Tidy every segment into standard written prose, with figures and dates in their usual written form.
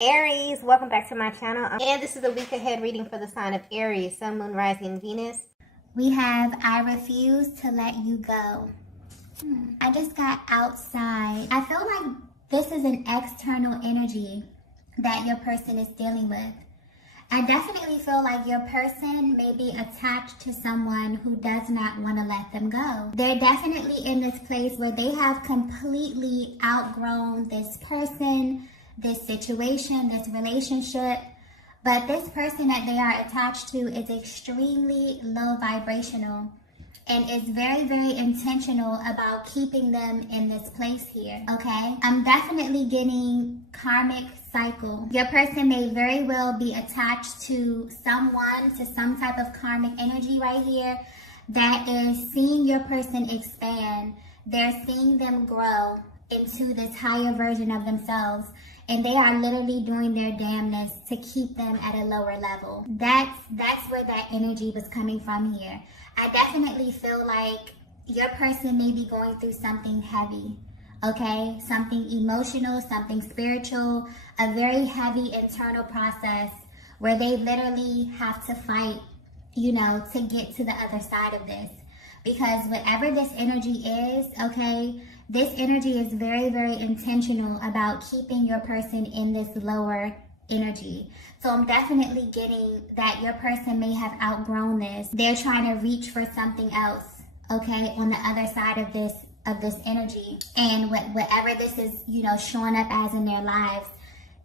Aries, welcome back to my channel. And this is the week ahead reading for the sign of Aries, Sun, Moon, Rising, and Venus. We have I refuse to let you go. I just got outside. I feel like this is an external energy that your person is dealing with. I definitely feel like your person may be attached to someone who does not want to let them go. They're definitely in this place where they have completely outgrown this person, this situation, this relationship. But this person that they are attached to is extremely low vibrational and is very, very intentional about keeping them in this place here, okay? I'm definitely getting karmic cycle. Your person may very well be attached to someone, to some type of karmic energy right here that is seeing your person expand. They're seeing them grow into this higher version of themselves. And they are literally doing their damnness to keep them at a lower level. That's where that energy was coming from here. I definitely feel like your person may be going through something heavy, okay? Something emotional, something spiritual, a very heavy internal process where they literally have to fight, to get to the other side of this. Because whatever this energy is, okay, this energy is very, very intentional about keeping your person in this lower energy. So I'm definitely getting that your person may have outgrown this. They're trying to reach for something else, okay, on the other side of this energy. And whatever this is, showing up as in their lives,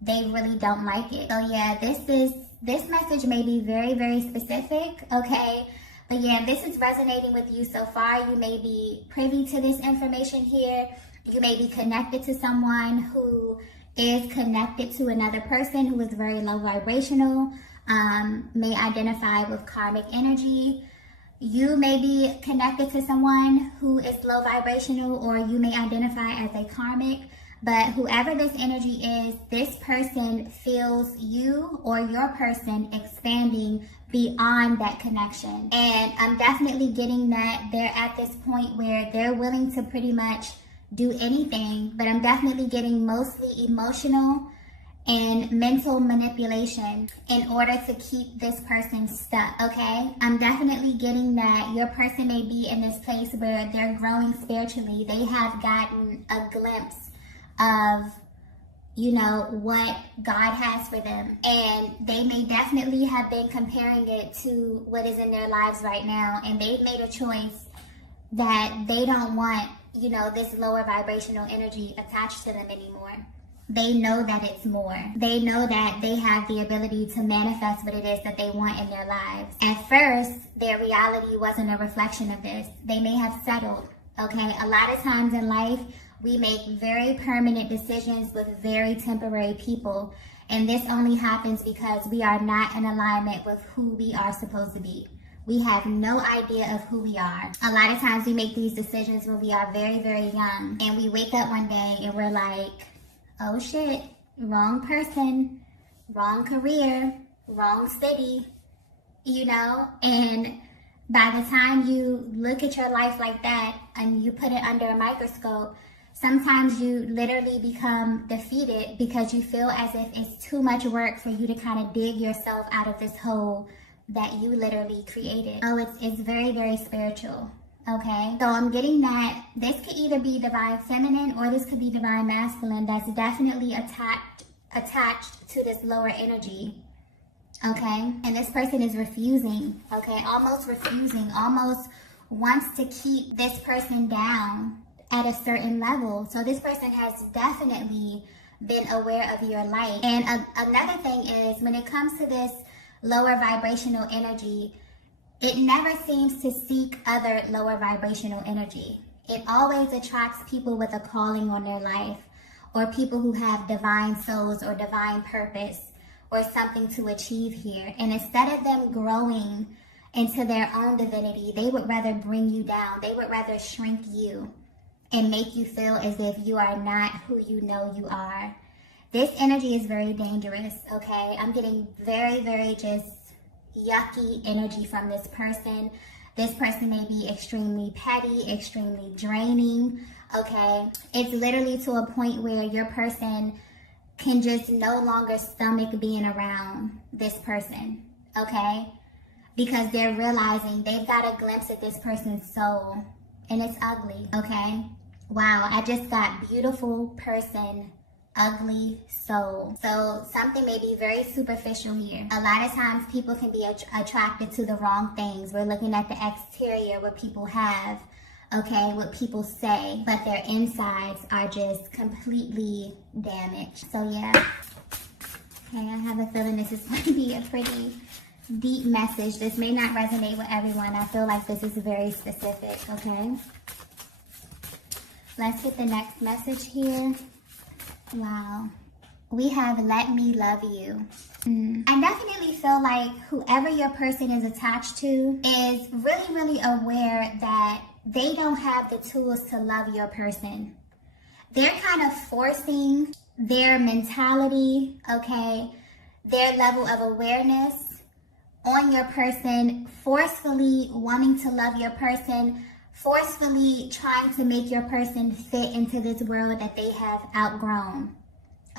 they really don't like it. So yeah, this message may be very, very specific, okay? But yeah, this is resonating with you so far. You may be privy to this information here. You may be connected to someone who is connected to another person who is very low vibrational, may identify with karmic energy. You may be connected to someone who is low vibrational, or you may identify as a karmic. But whoever this energy is, this person feels you or your person expanding beyond that connection. And I'm definitely getting that they're at this point where they're willing to pretty much do anything, but I'm definitely getting mostly emotional and mental manipulation in order to keep this person stuck, okay? I'm definitely getting that your person may be in this place where they're growing spiritually. They have gotten a glimpse of what God has for them, and they may definitely have been comparing it to what is in their lives right now, and they've made a choice that they don't want this lower vibrational energy attached to them anymore. They know that it's more. They know that they have the ability to manifest what it is that they want in their lives. At first, their reality wasn't a reflection of this. They may have settled, okay? A lot of times in life, we make very permanent decisions with very temporary people. And this only happens because we are not in alignment with who we are supposed to be. We have no idea of who we are. A lot of times we make these decisions when we are very, very young. And we wake up one day and we're like, oh shit, wrong person, wrong career, wrong city, And by the time you look at your life like that and you put it under a microscope, sometimes you literally become defeated because you feel as if it's too much work for you to kind of dig yourself out of this hole that you literally created. Oh, it's very, very spiritual, okay? So I'm getting that this could either be divine feminine or this could be divine masculine that's definitely attached to this lower energy, okay? And this person is refusing, okay? Almost refusing, almost wants to keep this person down at a certain level. So this person has definitely been aware of your light. And another thing is, when it comes to this lower vibrational energy, it never seems to seek other lower vibrational energy. It always attracts people with a calling on their life, or people who have divine souls or divine purpose or something to achieve here. And instead of them growing into their own divinity, they would rather bring you down. They would rather shrink you and make you feel as if you are not who you know you are. This energy is very dangerous, okay? I'm getting very, very just yucky energy from this person. This person may be extremely petty, extremely draining, okay? It's literally to a point where your person can just no longer stomach being around this person, okay? Because they're realizing they've got a glimpse at this person's soul, and it's ugly, okay? Wow, I just got beautiful person, ugly soul. So something may be very superficial here. A lot of times people can be attracted to the wrong things. We're looking at the exterior, what people have, okay, what people say, but their insides are just completely damaged. So yeah, okay, I have a feeling this is going to be a pretty deep message. This may not resonate with everyone. I feel like this is very specific, okay? Let's get the next message here. Wow. We have let me love you. I definitely feel like whoever your person is attached to is really, really aware that they don't have the tools to love your person. They're kind of forcing their mentality, okay, their level of awareness on your person, forcefully wanting to love your person, forcefully trying to make your person fit into this world that they have outgrown,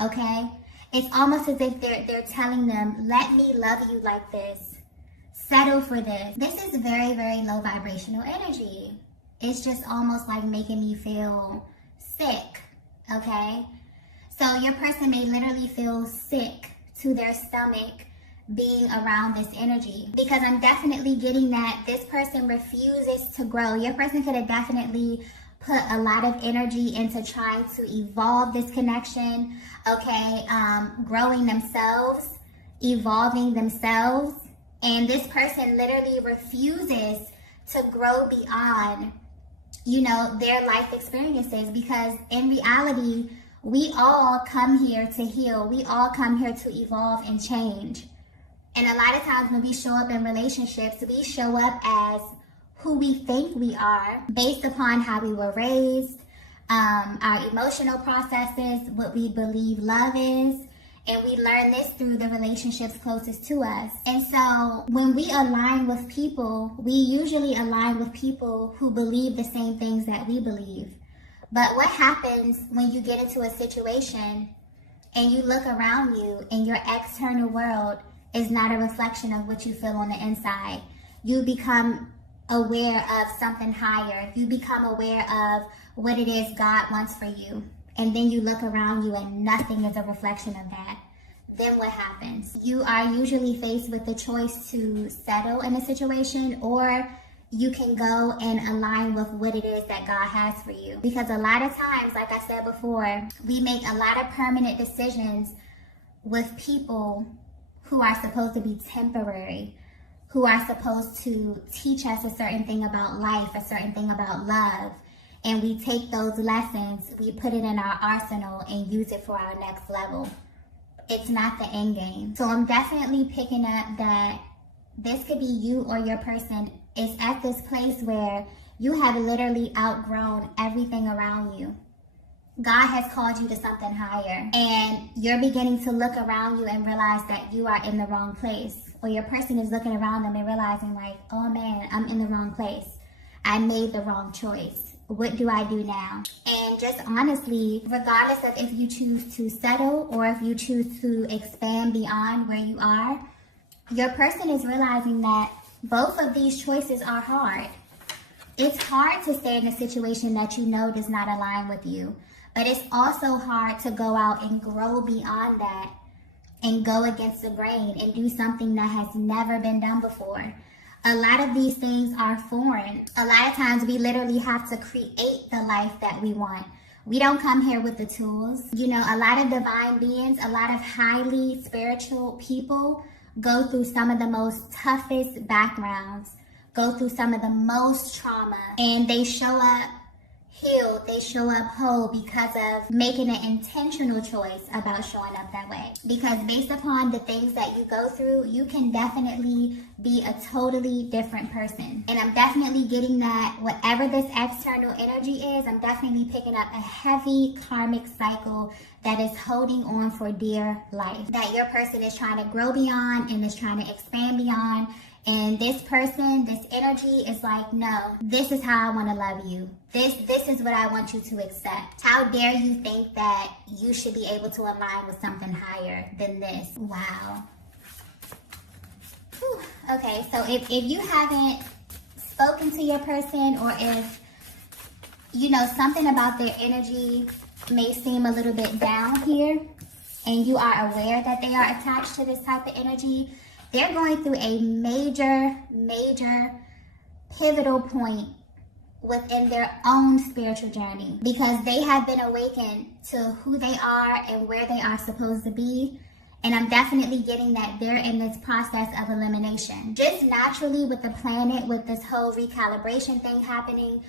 okay? It's almost as if they're telling them, let me love you like this. Settle for this. This is very, very low vibrational energy. It's just almost like making me feel sick, okay? So your person may literally feel sick to their stomach being around this energy, because I'm definitely getting that this person refuses to grow. Your person could have definitely put a lot of energy into trying to evolve this connection, okay, growing themselves, evolving themselves, and this person literally refuses to grow beyond, you know, their life experiences, because in reality, we all come here to heal. We all come here to evolve and change. And a lot of times when we show up in relationships, we show up as who we think we are based upon how we were raised, our emotional processes, what we believe love is. And we learn this through the relationships closest to us. And so when we align with people, we usually align with people who believe the same things that we believe. But what happens when you get into a situation and you look around you and your external world is not a reflection of what you feel on the inside? You become aware of something higher. You become aware of what it is God wants for you. And then you look around you and nothing is a reflection of that. Then what happens? You are usually faced with the choice to settle in a situation, or you can go and align with what it is that God has for you. Because a lot of times, like I said before, we make a lot of permanent decisions with people who are supposed to be temporary, who are supposed to teach us a certain thing about life, a certain thing about love. And we take those lessons, we put it in our arsenal and use it for our next level. It's not the end game. So I'm definitely picking up that this could be you or your person is at this place where you have literally outgrown everything around you. God has called you to something higher, and you're beginning to look around you and realize that you are in the wrong place. Or your person is looking around them and realizing like, oh man, I'm in the wrong place. I made the wrong choice. What do I do now? And just honestly, regardless of if you choose to settle or if you choose to expand beyond where you are, your person is realizing that both of these choices are hard. It's hard to stay in a situation that you know does not align with you. But it's also hard to go out and grow beyond that and go against the grain and do something that has never been done before. A lot of these things are foreign. A lot of times we literally have to create the life that we want. We don't come here with the tools. You know, a lot of divine beings, a lot of highly spiritual people go through some of the most toughest backgrounds, go through some of the most trauma, and they show up healed, they show up whole because of making an intentional choice about showing up that way. Because based upon the things that you go through, you can definitely be a totally different person. And I'm definitely getting that whatever this external energy is, I'm definitely picking up a heavy karmic cycle that is holding on for dear life. That your person is trying to grow beyond and is trying to expand beyond. And this person, this energy is like, no, this is how I want to love you. This is what I want you to accept. How dare you think that you should be able to align with something higher than this? Wow. Whew. Okay, so if you haven't spoken to your person, or if, you know, something about their energy may seem a little bit down here, and you are aware that they are attached to this type of energy, they're going through a major pivotal point within their own spiritual journey, because they have been awakened to who they are and where they are supposed to be. And I'm definitely getting that they're in this process of elimination. Just naturally with the planet, with this whole recalibration thing happening,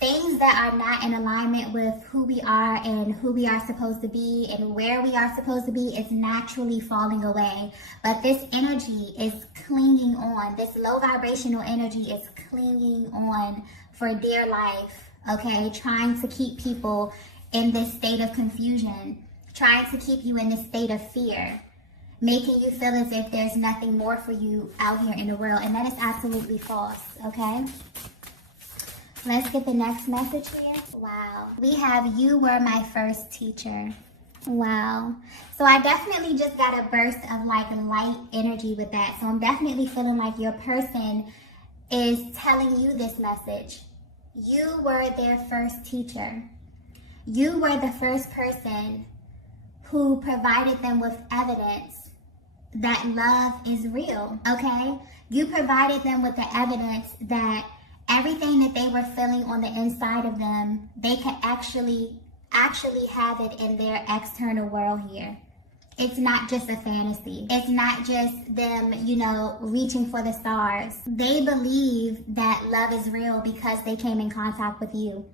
things that are not in alignment with who we are and who we are supposed to be and where we are supposed to be is naturally falling away. But this energy is clinging on. This low vibrational energy is clinging on for dear life, okay? Trying to keep people in this state of confusion, trying to keep you in this state of fear, making you feel as if there's nothing more for you out here in the world. And that is absolutely false, okay? Let's get the next message here. Wow. We have, you were my first teacher. Wow. So I definitely just got a burst of like light energy with that. So I'm definitely feeling like your person is telling you this message. You were their first teacher. You were the first person who provided them with evidence that love is real, okay? You provided them with the evidence that everything that they were feeling on the inside of them, they could actually have it in their external world here. It's not just a fantasy. It's not just them, you know, reaching for the stars. They believe that love is real because they came in contact with you.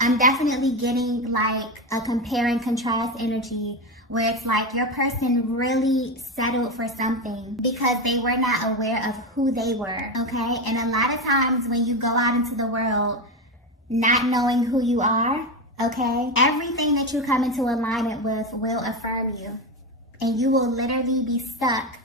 I'm definitely getting like a compare and contrast energy where it's like your person really settled for something because they were not aware of who they were, okay? And a lot of times when you go out into the world not knowing who you are, okay, everything that you come into alignment with will affirm you. And you will literally be stuck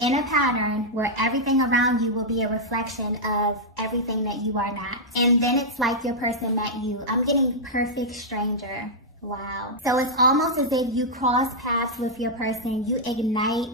in a pattern where everything around you will be a reflection of everything that you are not. And then it's like your person met you. I'm getting perfect stranger. Wow. So it's almost as if you cross paths with your person. You ignite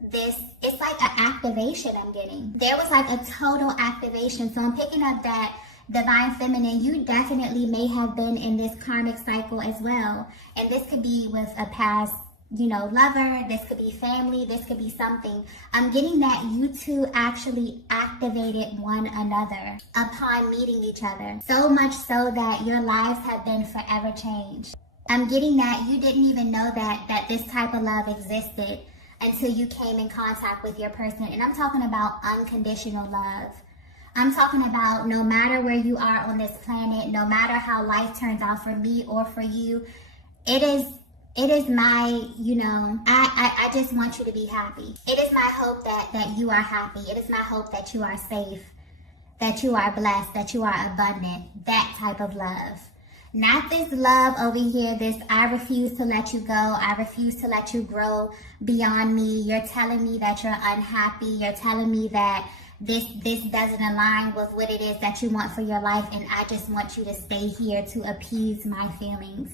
this. It's like an activation I'm getting. There was like a total activation. So I'm picking up that divine feminine, you definitely may have been in this karmic cycle as well. And this could be with a past, you know, lover, this could be family, this could be something. I'm getting that you two actually activated one another upon meeting each other. So much so that your lives have been forever changed. I'm getting that you didn't even know that this type of love existed until you came in contact with your person. And I'm talking about unconditional love. I'm talking about no matter where you are on this planet, no matter how life turns out for me or for you, it is my, you know, I just want you to be happy. It is my hope that you are happy. It is my hope that you are safe, that you are blessed, that you are abundant. That type of love. Not this love over here, this I refuse to let you go. I refuse to let you grow beyond me. You're telling me that you're unhappy. You're telling me that this doesn't align with what it is that you want for your life, and I just want you to stay here to appease my feelings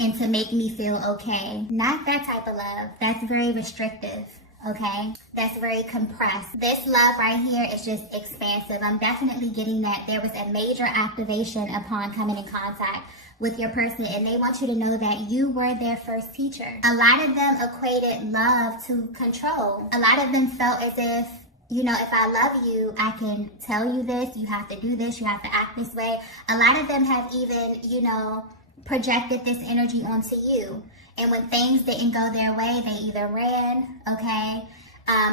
and to make me feel okay. Not that type of love. That's very restrictive, okay? That's very compressed. This love right here is just expansive. I'm definitely getting that there was a major activation upon coming in contact with your person, and they want you to know that you were their first teacher. A lot of them equated love to control. A lot of them felt as if, you know, if I love you, I can tell you this, you have to do this, you have to act this way. A lot of them have even, you know, projected this energy onto you. And when things didn't go their way, they either ran, okay?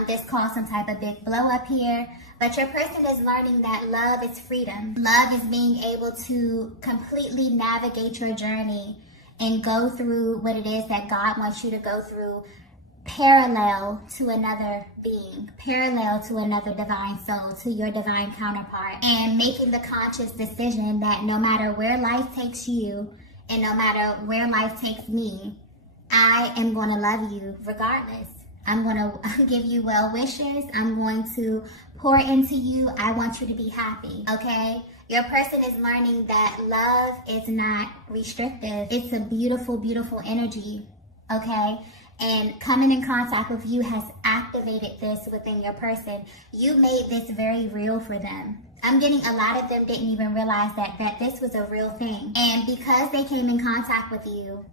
This caused some type of big blow up here. But your person is learning that love is freedom. Love is being able to completely navigate your journey and go through what it is that God wants you to go through, parallel to another being, parallel to another divine soul, to your divine counterpart, and making the conscious decision that no matter where life takes you and no matter where life takes me, I am going to love you regardless. I'm going to give you well wishes. I'm going to pour into you. I want you to be happy, okay? Your person is learning that love is not restrictive. It's a beautiful, beautiful energy, okay? And coming in contact with you has activated this within your person. You made this very real for them. I'm getting a lot of them didn't even realize that this was a real thing. And because they came in contact with you,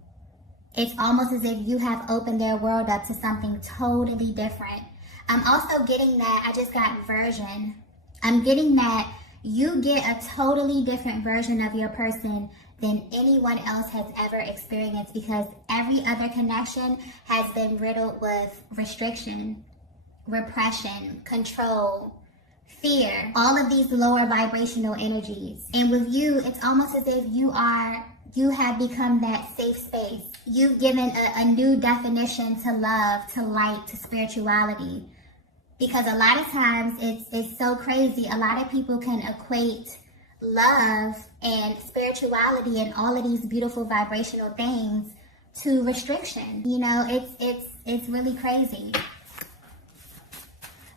it's almost as if you have opened their world up to something totally different. I'm also getting that, I just got version. I'm getting that you get a totally different version of your person than anyone else has ever experienced, because every other connection has been riddled with restriction, repression, control, fear, all of these lower vibrational energies. And with you, it's almost as if you have become that safe space. You've given a new definition to love, to light, to spirituality. Because a lot of times it's so crazy. A lot of people can equate love and spirituality and all of these beautiful vibrational things to restriction. You know, it's really crazy.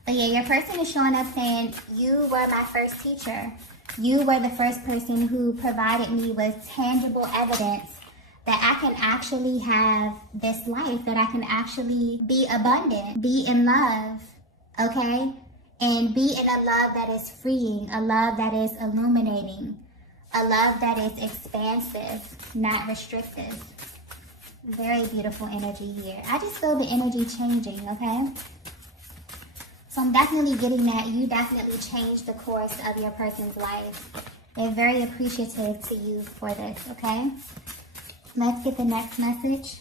But yeah, your person is showing up saying, you were my first teacher. You were the first person who provided me with tangible evidence that I can actually have this life, that I can actually be abundant, be in love, okay? And be in a love that is freeing, a love that is illuminating, a love that is expansive, not restrictive. Very beautiful energy here. I just feel the energy changing, okay? So I'm definitely getting that you definitely changed the course of your person's life. They're very appreciative to you for this, okay? Let's get the next message.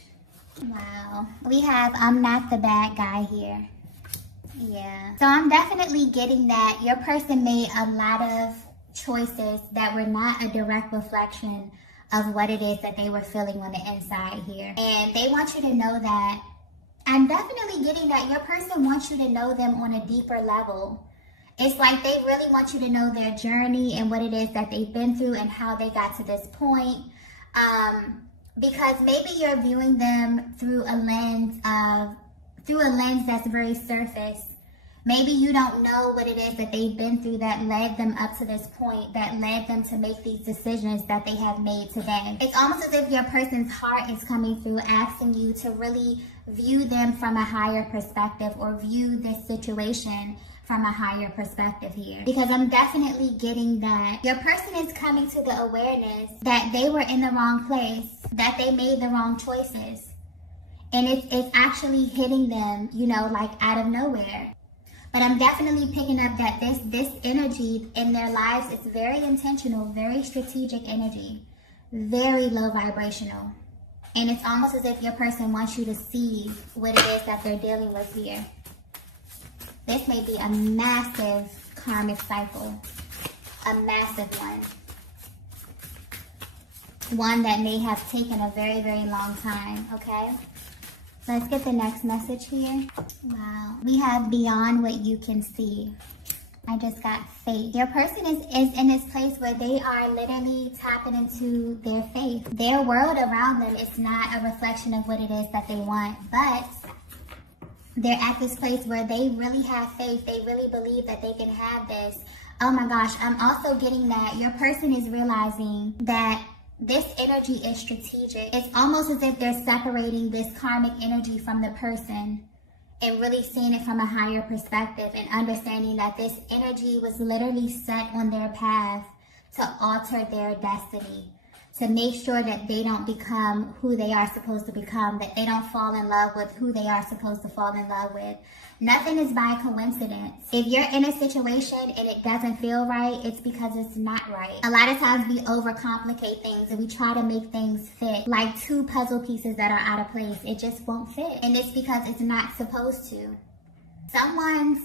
Wow. We have, I'm not the bad guy here. Yeah. So I'm definitely getting that your person made a lot of choices that were not a direct reflection of what it is that they were feeling on the inside here. And they want you to know that. I'm definitely getting that your person wants you to know them on a deeper level. It's like they really want you to know their journey and what it is that they've been through and how they got to this point. Because maybe you're viewing them through a lens that's very surface. Maybe you don't know what it is that they've been through that led them up to this point, that led them to make these decisions that they have made today. It's almost as if your person's heart is coming through, asking you to really view them from a higher perspective, or view this situation from a higher perspective here. Because I'm definitely getting that your person is coming to the awareness that they were in the wrong place, that they made the wrong choices. And it's actually hitting them, you know, like out of nowhere. But I'm definitely picking up that this energy in their lives is very intentional, very strategic energy, very low vibrational. And it's almost as if your person wants you to see what it is that they're dealing with here. This may be a massive karmic cycle, a massive one. One that may have taken a very, very long time, okay? Let's get the next message here. Wow. We have beyond what you can see. I just got faith. Your person is in this place where they are literally tapping into their faith. Their world around them is not a reflection of what it is that they want, but they're at this place where they really have faith. They really believe that they can have this. Oh my gosh, I'm also getting that your person is realizing that this energy is strategic. It's almost as if they're separating this karmic energy from the person and really seeing it from a higher perspective and understanding that this energy was literally set on their path to alter their destiny, to make sure that they don't become who they are supposed to become, that they don't fall in love with who they are supposed to fall in love with. Nothing is by coincidence. If you're in a situation and it doesn't feel right, it's because it's not right. A lot of times we overcomplicate things and we try to make things fit like two puzzle pieces that are out of place. It just won't fit. And it's because it's not supposed to. Someone's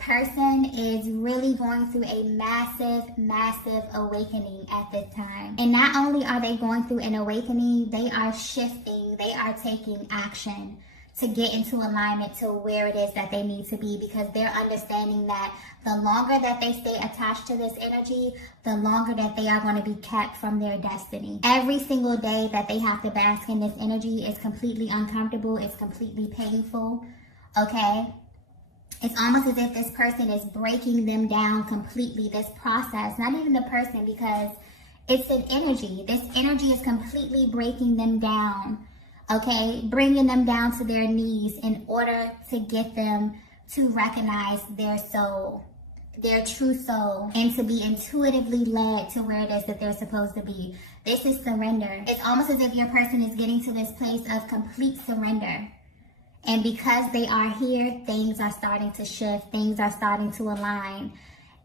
person is really going through a massive, massive awakening at this time. And not only are they going through an awakening, they are shifting, they are taking action to get into alignment to where it is that they need to be, because they're understanding that the longer that they stay attached to this energy, the longer that they are going to be kept from their destiny. Every single day that they have to bask in this energy is completely uncomfortable, it's completely painful. okay? It's almost as if this person is breaking them down completely, this process. Not even the person, because it's an energy. This energy is completely breaking them down, okay? Bringing them down to their knees in order to get them to recognize their soul, their true soul, and to be intuitively led to where it is that they're supposed to be. This is surrender. It's almost as if your person is getting to this place of complete surrender. And because they are here, things are starting to shift. Things are starting to align.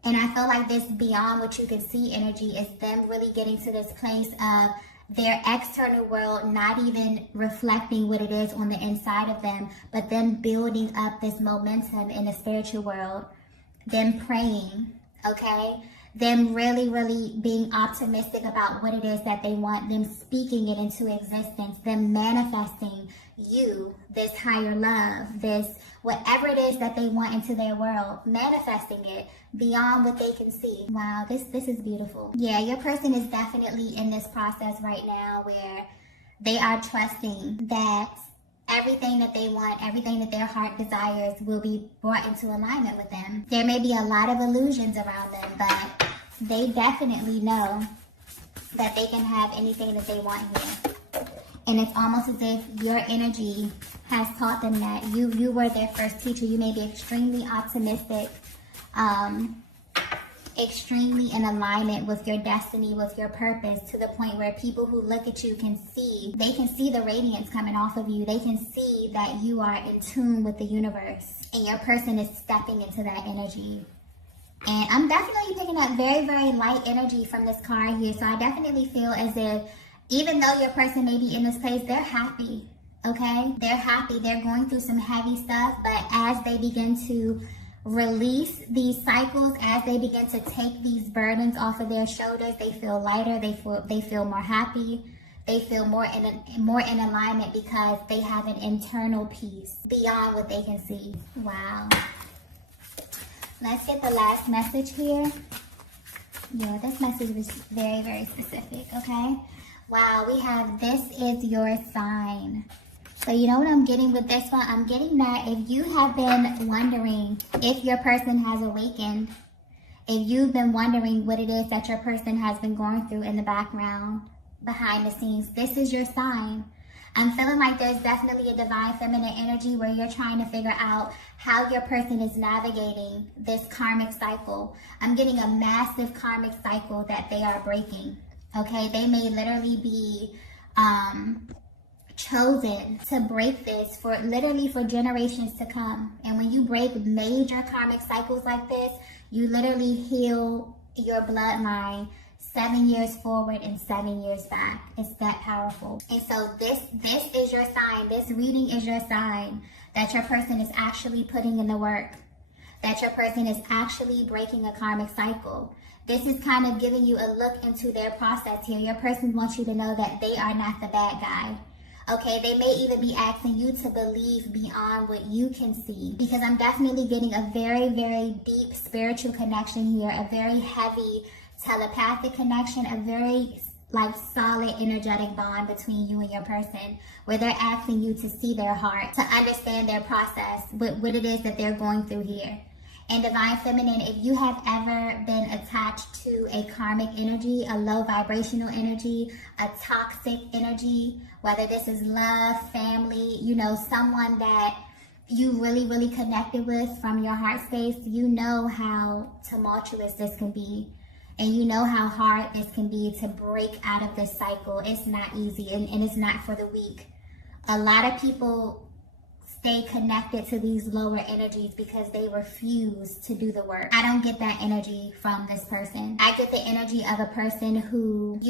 And I feel like this beyond what you can see energy is them really getting to this place of their external world not even reflecting what it is on the inside of them, but them building up this momentum in the spiritual world, them praying, okay? Them really, really being optimistic about what it is that they want, them speaking it into existence, them manifesting you, this higher love, this whatever it is that they want into their world, manifesting it beyond what they can see. Wow, this is beautiful. Yeah, your person is definitely in this process right now where they are trusting that everything that they want, everything that their heart desires will be brought into alignment with them. There may be a lot of illusions around them, but they definitely know that they can have anything that they want here. And it's almost as if your energy has taught them that you were their first teacher. You may be extremely optimistic, extremely in alignment with your destiny, with your purpose, to the point where people who look at you can see the radiance coming off of you. They can see that you are in tune with the universe, and your person is stepping into that energy. And I'm definitely picking up very, very light energy from this card here. So I definitely feel as if even though your person may be in this place, they're happy, okay? They're happy. They're going through some heavy stuff, but as they begin to release these cycles, as they begin to take these burdens off of their shoulders, they feel lighter, they feel more happy, they feel more in alignment because they have an internal peace beyond what they can see. Wow. Let's get the last message here. Yeah, this message was very, very specific, okay? Wow, we have this is your sign. So you know what I'm getting with this one? I'm getting that if you have been wondering if your person has awakened, if you've been wondering what it is that your person has been going through in the background, behind the scenes, this is your sign. I'm feeling like there's definitely a divine feminine energy where you're trying to figure out how your person is navigating this karmic cycle. I'm getting a massive karmic cycle that they are breaking. Okay, they may literally be chosen to break this for generations to come. And when you break major karmic cycles like this, you literally heal your bloodline 7 years forward and 7 years back. It's that powerful. And so this is your sign. This reading is your sign that your person is actually putting in the work, that your person is actually breaking a karmic cycle. This is kind of giving you a look into their process here. Your person wants you to know that they are not the bad guy. Okay, they may even be asking you to believe beyond what you can see, because I'm definitely getting a very, very deep spiritual connection here, a very heavy telepathic connection, a very solid energetic bond between you and your person, where they're asking you to see their heart, to understand their process, what it is that they're going through here. And Divine Feminine, if you have ever been attached to a karmic energy, a low vibrational energy, a toxic energy, whether this is love, family, someone that you really, really connected with from your heart space, you know how tumultuous this can be. And you know how hard this can be to break out of this cycle. It's not easy, and it's not for the weak. A lot of people stay connected to these lower energies because they refuse to do the work. I don't get that energy from this person. I get the energy of a person who,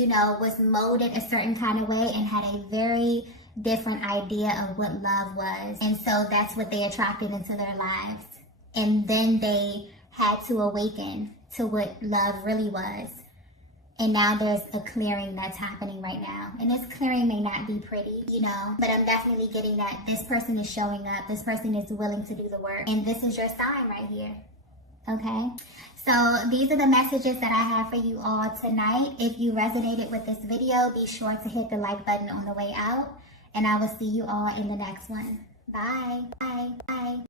was molded a certain kind of way and had a very different idea of what love was. And so that's what they attracted into their lives. And then they had to awaken to what love really was. And now there's a clearing that's happening right now. And this clearing may not be pretty, but I'm definitely getting that this person is showing up. This person is willing to do the work. And this is your sign right here. Okay? So these are the messages that I have for you all tonight. If you resonated with this video, be sure to hit the like button on the way out. And I will see you all in the next one. Bye. Bye. Bye.